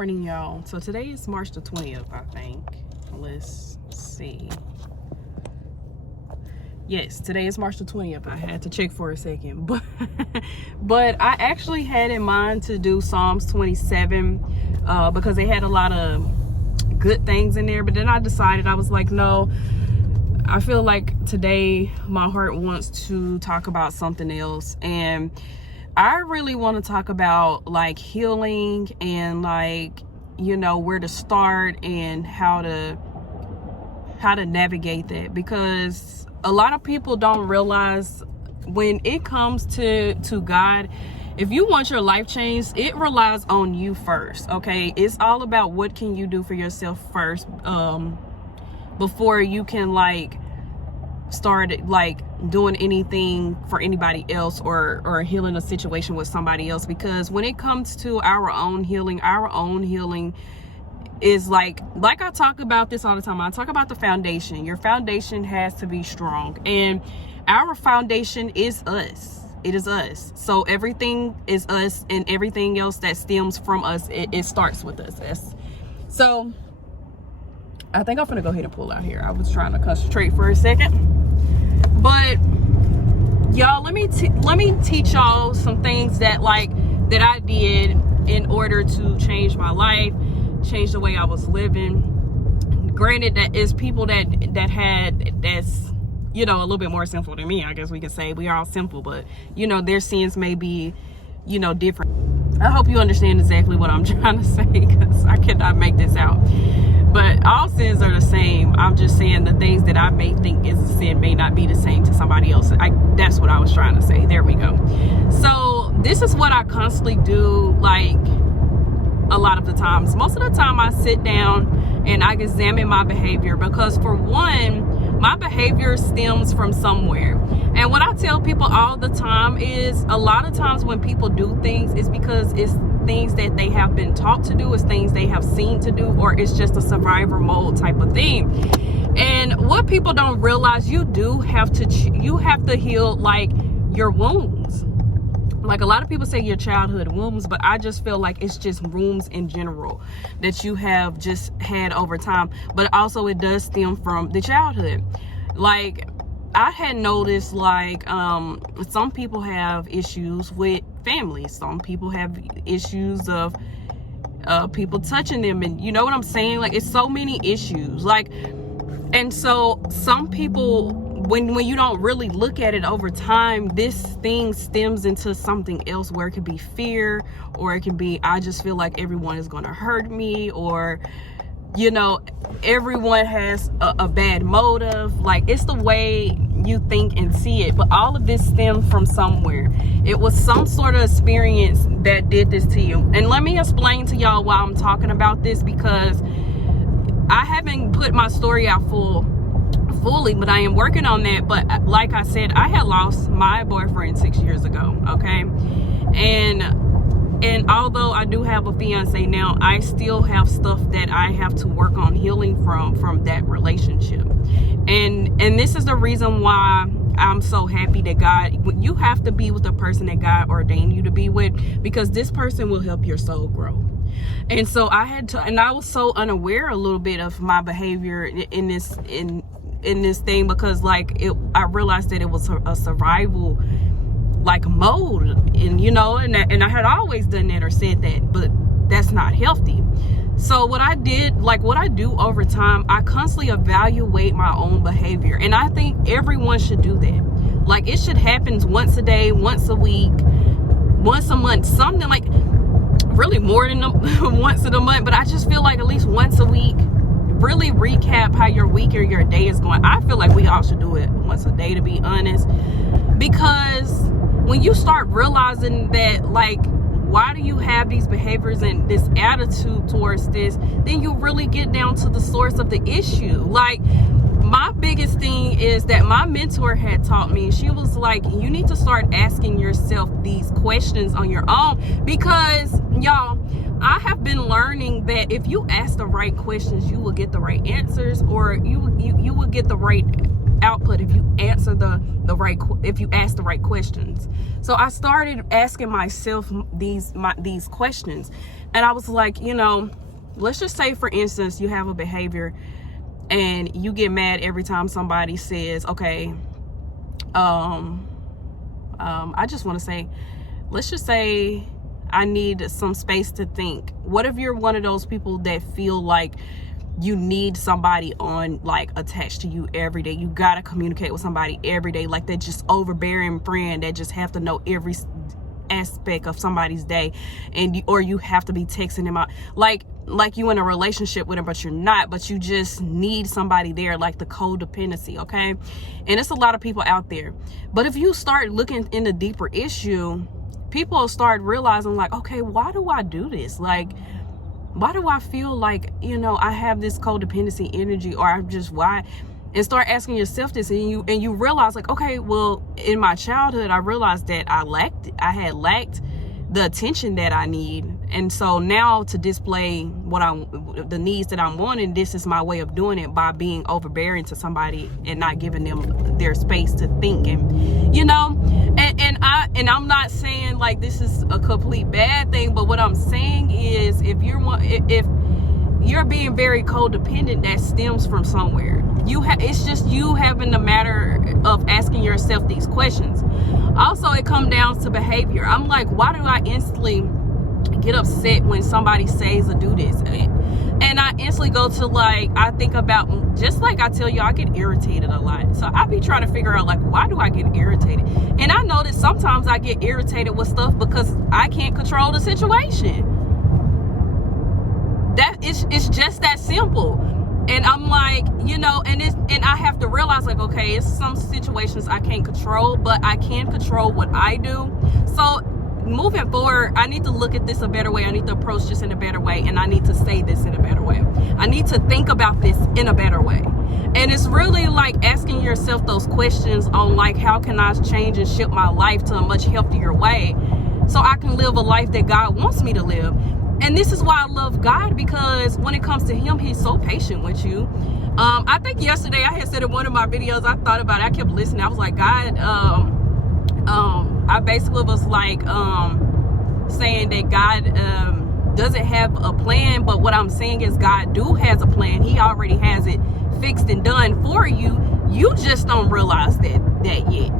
morning, y'all. So today is March the 20th, I think. Let's see. Yes, today is March the 20th. I had to check for a second, but I actually had in mind to do Psalms 27 because they had a lot of good things in there. But then I decided, I was like, no, I feel like today my heart wants to talk about something else, and I really want to talk about like healing and like, you know, where to start and how to navigate that, because a lot of people don't realize when it comes to God, if you want your life changed, it relies on you first. Okay, it's all about what can you do for yourself first before you can like start like doing anything for anybody else or healing a situation with somebody else. Because when it comes to our own healing is like I talk about this all the time. I talk about the foundation. Your foundation has to be strong, and our foundation is us. It is us. So everything is us, and everything else that stems from us, it starts with us. So I think I'm gonna go ahead and pull out here. I was trying to concentrate for a second, but y'all, let me teach y'all some things that I did in order to change my life, change the way I was living. Granted, that is people that's, you know, a little bit more sinful than me. I guess we can say we are all simple, but you know, their sins may be, you know, different. I hope you understand exactly what I'm trying to say, because I cannot make this out. But all sins are the same. I'm just saying the things that I may think is a sin may not be the same to somebody else. That's what I was trying to say. There we go. So this is what I constantly do, like a lot of the times. Most of the time I sit down and I examine my behavior, because for one, my behavior stems from somewhere. And what I tell people all the time is, a lot of times when people do things, it's because it's things that they have been taught to do, it's things they have seen to do, or it's just a survivor mode type of thing. And what people don't realize, you have to heal like your wounds. Like a lot of people say your childhood wounds, but I just feel like it's just wounds in general that you have just had over time. But also it does stem from the childhood. Like I had noticed, like some people have issues with families. Some people have issues of people touching them, and you know what I'm saying? Like it's so many issues. Like, and so some people, when you don't really look at it over time, this thing stems into something else, where it could be fear, or it can be, I just feel like everyone is going to hurt me, or, you know, everyone has a bad motive. Like it's the way you think and see it, but all of this stems from somewhere. It was some sort of experience that did this to you. And let me explain to y'all why I'm talking about this, because I haven't put my story out fully, but I am working on that. But like I said, I had lost my boyfriend 6 years ago, okay? And although I do have a fiance now, I still have stuff that I have to work on healing from that relationship. And this is the reason why I'm so happy that God, you have to be with the person that God ordained you to be with, because this person will help your soul grow. And so I had to, and I was so unaware a little bit of my behavior in this thing, because like I realized that it was a survival like mode, and you know, and I had always done that or said that, but that's not healthy. So what I do over time, I constantly evaluate my own behavior, and I think everyone should do that. Like it should happen once a day, once a week, once a month, something like really more than once in a month, but I just feel like at least once a week, really recap how your week or your day is going. I feel like we all should do it once a day, to be honest, because when you start realizing that, like, why do you have these behaviors and this attitude towards this, then you really get down to the source of the issue. Like my biggest thing is that my mentor had taught me. She was like, you need to start asking yourself these questions on your own, because y'all, I have been learning that if you ask the right questions, you will get the right answers, or you will get the right output if you answer if you ask the right questions. So I started asking myself these questions, and I was like, you know, let's just say, for instance, you have a behavior and you get mad every time somebody says, okay, I just want to say, let's just say I need some space to think. What if you're one of those people that feel like you need somebody attached to you every day? You gotta communicate with somebody every day, like that just overbearing friend that just have to know every aspect of somebody's day, or you have to be texting them out like you in a relationship with them, but you're not, but you just need somebody there, like the codependency. Okay, and it's a lot of people out there. But if you start looking in the deeper issue, people start realizing, like, okay, why do I do this? Like, why do I feel like, you know, I have this codependency energy, or I'm just why? And start asking yourself this, and you realize, like, okay, well, in my childhood, I realized that I had lacked the attention that I need. And so now, to display the needs that I'm wanting, this is my way of doing it, by being overbearing to somebody and not giving them their space to think. And, you know, and I'm not saying like this is a complete bad thing, but what I'm saying is, if you're being very codependent, that stems from somewhere. It's just you having the matter of asking yourself these questions. Also, it comes down to behavior. I'm like, why do I instantly get upset when somebody says or do this? And I instantly go to, like, I think about, just like I tell you, I get irritated a lot. So I be trying to figure out, like, why do I get irritated? And I know that sometimes I get irritated with stuff because I can't control the situation. It's just that simple. And I'm like, you know, and I have to realize, like, okay, it's some situations I can't control, but I can control what I do. So moving forward, I need to look at this a better way. I need to approach this in a better way, and I need to say this in a better way. I need to think about this in a better way. And it's really like asking yourself those questions on, like, how can I change and shift my life to a much healthier way so I can live a life that God wants me to live. And this is why I love God, because when it comes to him, he's so patient with you. I think yesterday I had said in one of my videos, I thought about it, I kept listening. I was like, God, I basically was like saying that God doesn't have a plan, but what I'm saying is God has a plan. He already has it fixed and done for you. You just don't realize that yet.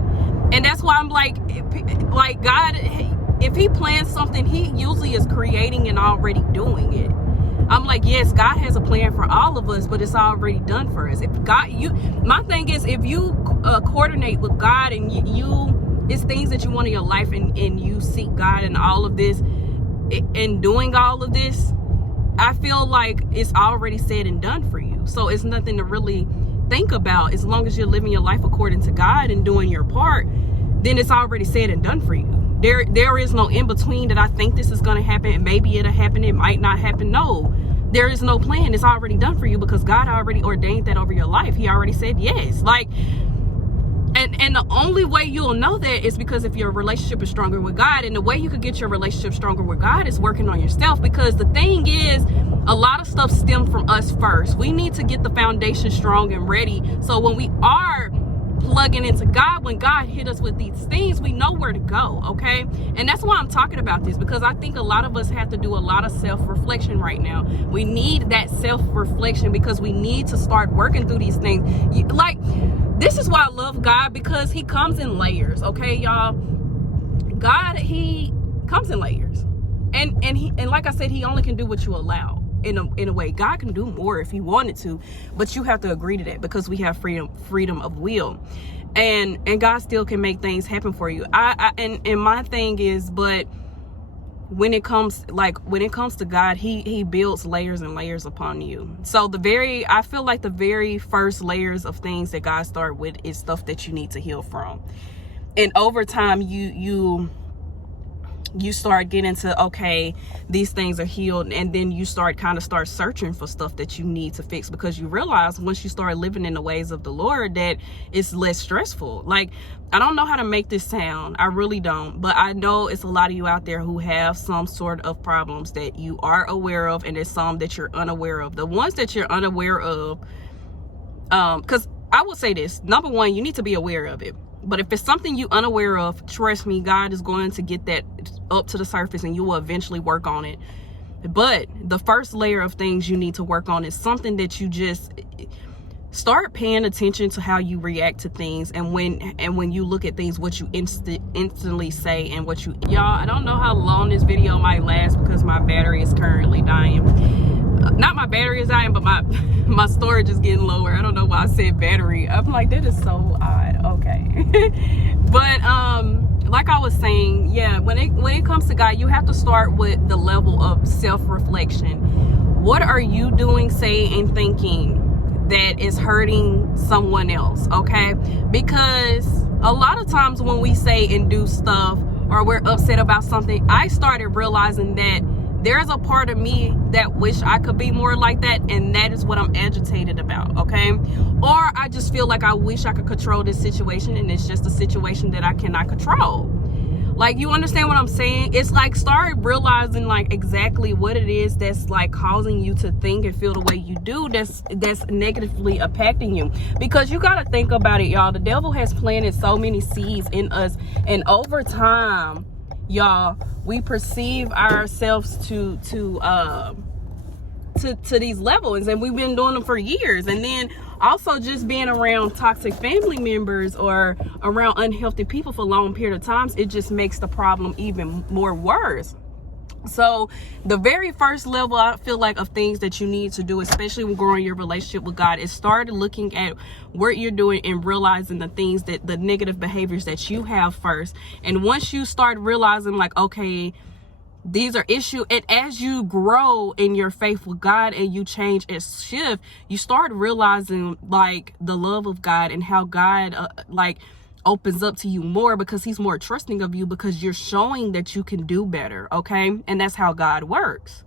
And that's why I'm like God, if he plans something, he usually is creating and already doing it. I'm like, yes, God has a plan for all of us, but it's already done for us. My thing is, if you coordinate with God and it's things that you want in your life, and you seek God and all of this, and doing all of this, I feel like it's already said and done for you. So it's nothing to really think about. As long as you're living your life according to God and doing your part, then it's already said and done for you. There is no in between that I think this is going to happen, and maybe it'll happen, it might not happen. No, there is no plan. It's already done for you because God already ordained that over your life. He already said yes. Like, and the only way you'll know that is because if your relationship is stronger with God. And the way you could get your relationship stronger with God is working on yourself, because the thing is, a lot of stuff stems from us first. We need to get the foundation strong and ready, so when we are plugging into God, when God hit us with these things, we know where to go. Okay, and that's why I'm talking about this, because I think a lot of us have to do a lot of self-reflection right now. We need that self-reflection because we need to start working through these things. Like, this is why I love God, because he comes in layers. Okay, y'all, God, he comes in layers, and like I said, he only can do what you allow. In a way, God can do more if he wanted to, but you have to agree to that, because we have freedom of will, and God still can make things happen for you. And my thing is, but when it comes to God, he builds layers and layers upon you. So I feel like the very first layers of things that God started with is stuff that you need to heal from, and over time you start getting to, okay, these things are healed, and then you start searching for stuff that you need to fix, because you realize once you start living in the ways of the Lord that it's less stressful. Like, I don't know how to make this sound, I really don't, but I know it's a lot of you out there who have some sort of problems that you are aware of, and there's some that you're unaware of. The ones that you're unaware of, because I will say this. Number one, you need to be aware of it. But if it's something you unaware of, trust me, God is going to get that up to the surface and you will eventually work on it. But the first layer of things you need to work on is something that you just start paying attention to how you react to things, and when you look at things, what you instantly say and what you, y'all, I don't know how long this video might last because my battery is currently dying. Not my battery is dying, but my storage is getting lower. I don't know why I said battery. I'm like, that is so odd. Okay. But like I was saying, yeah, when it comes to God, you have to start with the level of self-reflection. What are you doing, saying, and thinking that is hurting someone else? Okay, because a lot of times when we say and do stuff, or we're upset about something, I started realizing that there's a part of me that wish I could be more like that, and that is what I'm agitated about. Okay, or I just feel like I wish I could control this situation, and it's just a situation that I cannot control. Like, you understand what I'm saying? It's like, start realizing like exactly what it is that's like causing you to think and feel the way you do, that's negatively impacting you. Because you got to think about it, y'all. The devil has planted so many seeds in us, and over time, y'all, we perceive ourselves to these levels, and we've been doing them for years. And then also just being around toxic family members or around unhealthy people for a long period of times, it just makes the problem even more worse. So the very first level, I feel like, of things that you need to do, especially when growing your relationship with God, is start looking at what you're doing and realizing the things that the negative behaviors that you have first. And once you start realizing like, okay, these are issues, and as you grow in your faith with God and you change and shift, you start realizing like the love of God and how God like opens up to you more, because he's more trusting of you, because you're showing that you can do better. Okay, and that's how God works.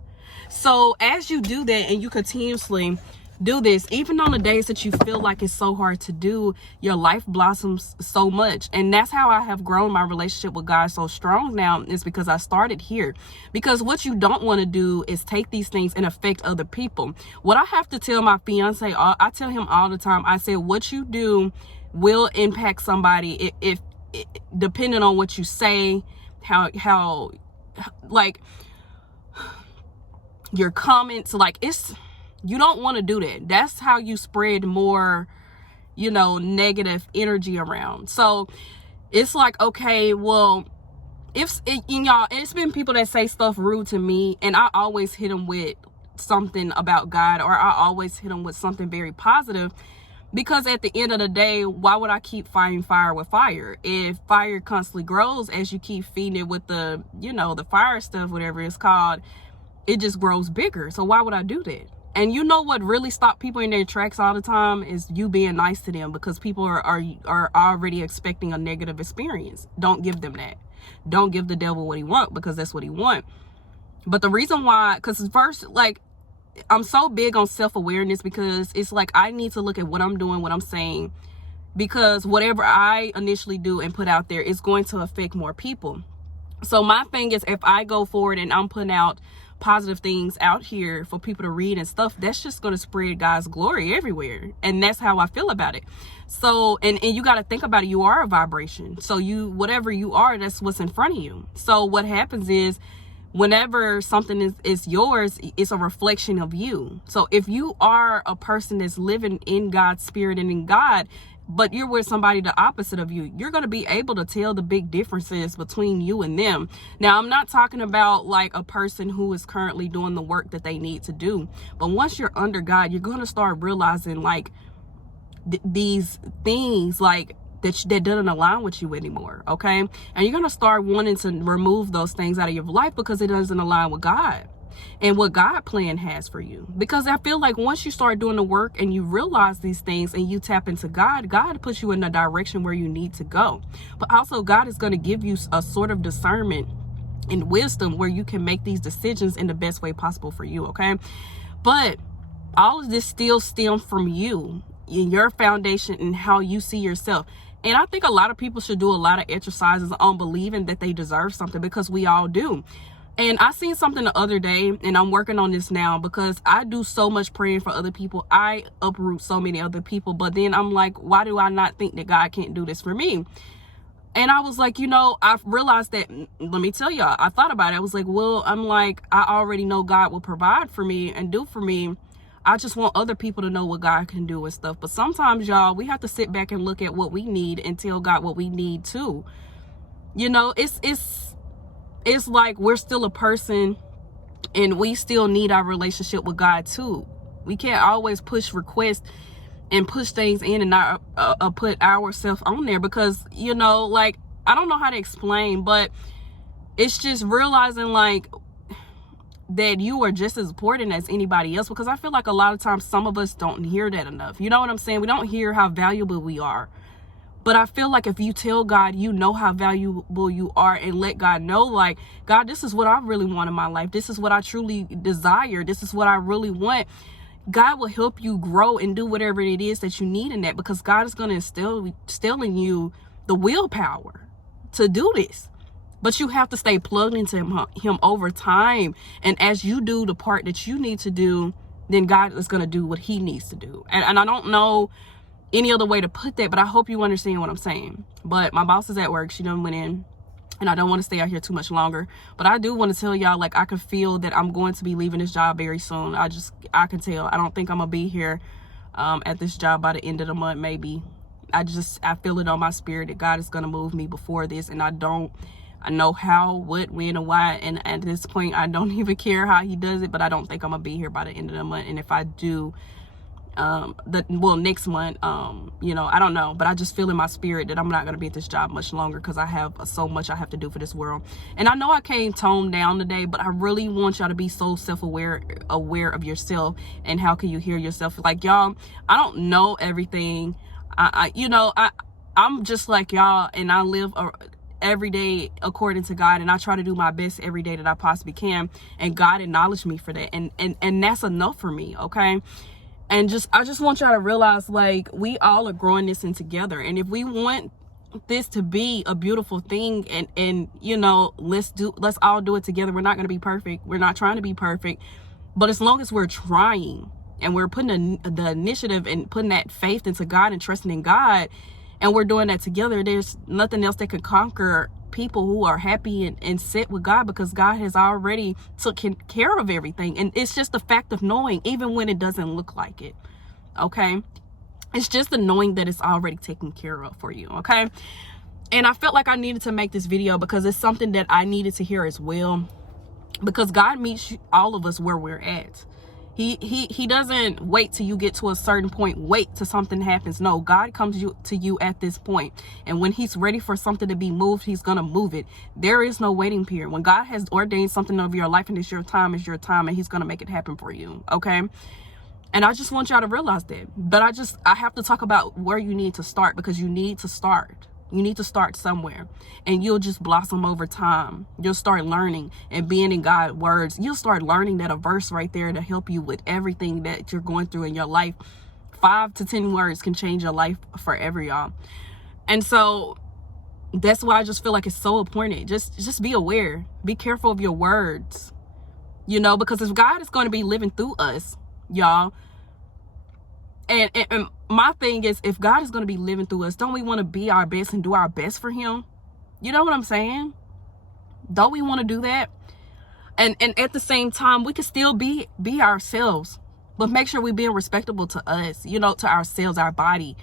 So as you do that and you continuously do this, even on the days that you feel like it's so hard to do, your life blossoms so much. And that's how I have grown my relationship with God so strong now, is because I started here. Because what you don't want to do is take these things and affect other people. What I have to tell my fiance, I tell him all the time, I say, what you do will impact somebody if depending on what you say, how like your comments, like, you don't want to do that. That's how you spread more, negative energy around. So it's like, okay, well, it's been people that say stuff rude to me, and I always hit them with something about God, or I always hit them with something very positive. Because at the end of the day, why would I keep fighting fire with fire? If fire constantly grows as you keep feeding it with the fire stuff, whatever it's called, it just grows bigger. So why would I do that? And you know what really stops people in their tracks all the time is you being nice to them, because people are already expecting a negative experience. Don't give them that. Don't give the devil what he wants, because that's what he wants. But the reason why, because first, like, I'm so big on self-awareness, because it's like I need to look at what I'm doing, what I'm saying, because whatever I initially do and put out there is going to affect more people. So my thing is, if I go forward and I'm putting out positive things out here for people to read and stuff, that's just going to spread God's glory everywhere. And that's how I feel about it. So, and you got to think about it. You are a vibration. So whatever you are, that's what's in front of you. So what happens is, whenever something is yours, it's a reflection of you. So if you are a person that's living in God's spirit and in God, but you're with somebody the opposite of you, you're going to be able to tell the big differences between you and them. Now, I'm not talking about like a person who is currently doing the work that they need to do. But once you're under God, you're going to start realizing like these things like that doesn't align with you anymore. Okay. And you're going to start wanting to remove those things out of your life because it doesn't align with God and what God plan has for you. Because I feel like once you start doing the work and you realize these things and you tap into God, God puts you in the direction where you need to go. But also God is going to give you a sort of discernment and wisdom where you can make these decisions in the best way possible for you. Okay. But all of this still stems from you, in your foundation and how you see yourself. And I think a lot of people should do a lot of exercises on believing that they deserve something, because we all do. And I seen something the other day, and I'm working on this now because I do so much praying for other people. I uproot so many other people, but then I'm like, why do I not think that God can't do this for me? And I was like, I realized that, let me tell y'all, I thought about it. I was like, well, I'm like, I already know God will provide for me and do for me. I just want other people to know what God can do and stuff. But sometimes, y'all, we have to sit back and look at what we need and tell God what we need too. It's like we're still a person and we still need our relationship with God too. We can't always push requests and push things in and not put ourselves on there because, like, I don't know how to explain, but it's just realizing like that you are just as important as anybody else, because I feel like a lot of times some of us don't hear that enough. You know what I'm saying? We don't hear how valuable we are. But I feel like if you tell God you know how valuable you are and let God know, like, God, this is what I really want in my life. This is what I truly desire. This is what I really want. God will help you grow and do whatever it is that you need in that, because God is going to instill in you the willpower to do this. But you have to stay plugged into him over time. And as you do the part that you need to do, then God is going to do what he needs to do. And I don't know any other way to put that, but I hope you understand what I'm saying. But my boss is at work. She done went in, and I don't want to stay out here too much longer. But I do want to tell y'all, like, I can feel that I'm going to be leaving this job very soon. I can tell. I don't think I'm going to be here at this job by the end of the month, maybe. I feel it on my spirit that God is going to move me before this. And I know how, what, when, and why. And at this point, I don't even care how he does it, but I don't think I'm going to be here by the end of the month. And if I do, next month, I don't know, but I just feel in my spirit that I'm not going to be at this job much longer because I have so much I have to do for this world. And I know I came toned down today, but I really want y'all to be so aware of yourself. And how can you hear yourself? Like, y'all, I don't know everything. I'm just like y'all, and I live every day according to God, and I try to do my best every day that I possibly can, and God acknowledged me for that, and that's enough for me. Okay. And I just want y'all to realize, like, we all are growing this in together. And if we want this to be a beautiful thing, and let's all do it together. We're not going to be perfect. We're not trying to be perfect. But as long as we're trying and we're putting the initiative and putting that faith into God and trusting in God, and we're doing that together, there's nothing else that can conquer people who are happy and sit with God, because God has already taken care of everything. And it's just the fact of knowing, even when it doesn't look like it. Okay. It's just the knowing that it's already taken care of for you. Okay. And I felt like I needed to make this video because it's something that I needed to hear as well, because God meets all of us where we're at. He doesn't wait till you get to a certain point, wait till something happens. No, God comes to you at this point. And when he's ready for something to be moved, he's going to move it. There is no waiting period. When God has ordained something of your life and it's your time, and he's going to make it happen for you. Okay. And I just want y'all to realize that. But I have to talk about where you need to start, because you need to start. You need to start somewhere, and you'll just blossom over time. You'll start learning and being in God's words. You'll start learning that a verse right there to help you with everything that you're going through in your life. 5 to 10 words can change your life forever, y'all. And so that's why I just feel like it's so important. Just be aware. Be careful of your words, because if God is going to be living through us, y'all, and my thing is, if God is going to be living through us, don't we want to be our best and do our best for him? You know what I'm saying? Don't we want to do that? And at the same time, we can still be ourselves, but make sure we're being respectable to us, to ourselves, our body,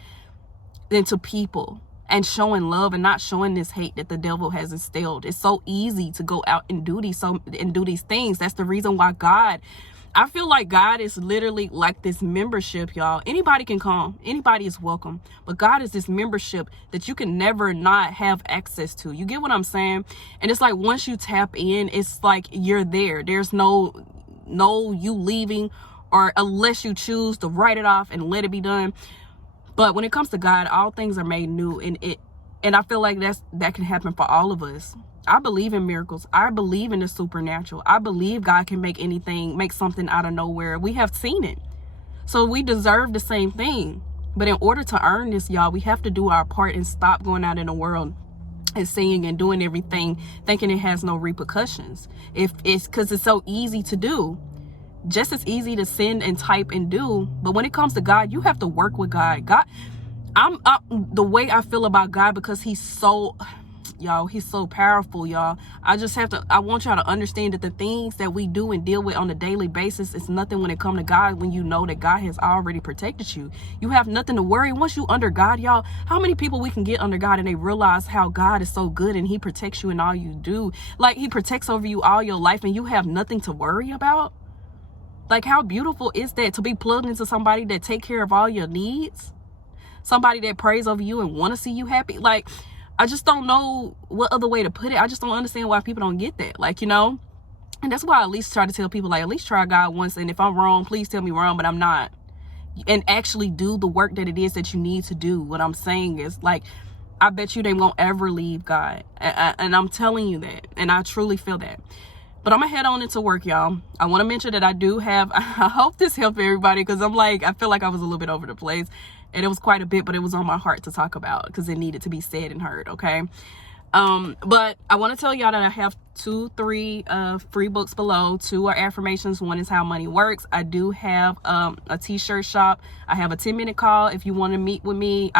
and to people, and showing love and not showing this hate that the devil has instilled. It's so easy to go out and do these things. That's the reason why I feel like God is literally like this membership, y'all. Anybody can come. Anybody is welcome. But God is this membership that you can never not have access to. You get what I'm saying? And it's like once you tap in, it's like you're there. There's no you leaving, or unless you choose to write it off and let it be done. But when it comes to God, all things are made new. And I feel like that can happen for all of us. I believe in miracles. I believe in the supernatural. I believe God can make something out of nowhere. We have seen it. So we deserve the same thing. But in order to earn this, y'all, we have to do our part and stop going out in the world and saying and doing everything thinking it has no repercussions. If it's because it's so easy to do, just as easy to send and type and do. But when it comes to God, you have to work with God. I'm the way I feel about God, because he's so, y'all, he's so powerful, y'all. I want y'all to understand that the things that we do and deal with on a daily basis is nothing when it comes to God, when you know that God has already protected you. You have nothing to worry. Once you under God, y'all, how many people we can get under God and they realize how God is so good and he protects you in all you do. Like, he protects over you all your life and you have nothing to worry about. Like, how beautiful is that, to be plugged into somebody that take care of all your needs? Somebody that prays over you and want to see you happy? Like, I just don't know what other way to put it. I just don't understand why people don't get that. Like, you know, and that's why I at least try to tell people, like, at least try God once. And if I'm wrong, please tell me wrong, but I'm not. And actually do the work that it is that you need to do. What I'm saying is, like, I bet you they won't ever leave God. And I'm telling you that. And I truly feel that. But I'm gonna head on into work, y'all. I want to mention that I do have, I hope this helped everybody, because I feel like I was a little bit over the place. And it was quite a bit, but it was on my heart to talk about because it needed to be said and heard, okay? But I want to tell y'all that I have 3 free books below. 2 are affirmations. 1 is how money works. I do have a t-shirt shop. I have a 10-minute call if you want to meet with me.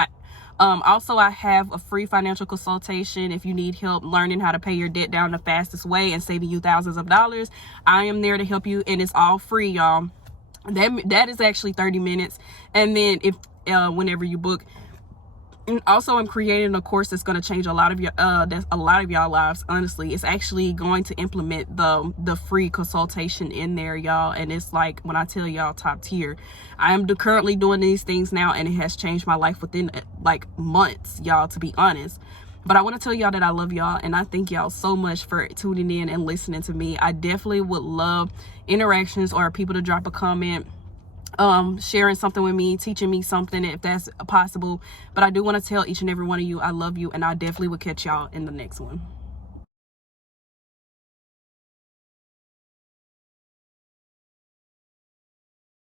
Also, I have a free financial consultation if you need help learning how to pay your debt down the fastest way and saving you thousands of dollars. I am there to help you, and it's all free, y'all. That is actually 30 minutes. And then if whenever you book. And also, I'm creating a course that's going to change a lot of y'all lives. Honestly, it's actually going to implement the free consultation in there, y'all. And it's like, when I tell y'all, top tier. I am currently doing these things now, and it has changed my life within like months, y'all, to be honest. But I want to tell y'all that I love y'all, and I thank y'all so much for tuning in and listening to me. I definitely would love interactions or people to drop a comment, sharing something with me, teaching me something if that's possible. But I do want to tell each and every one of you I love you, and I definitely will catch y'all in the next one.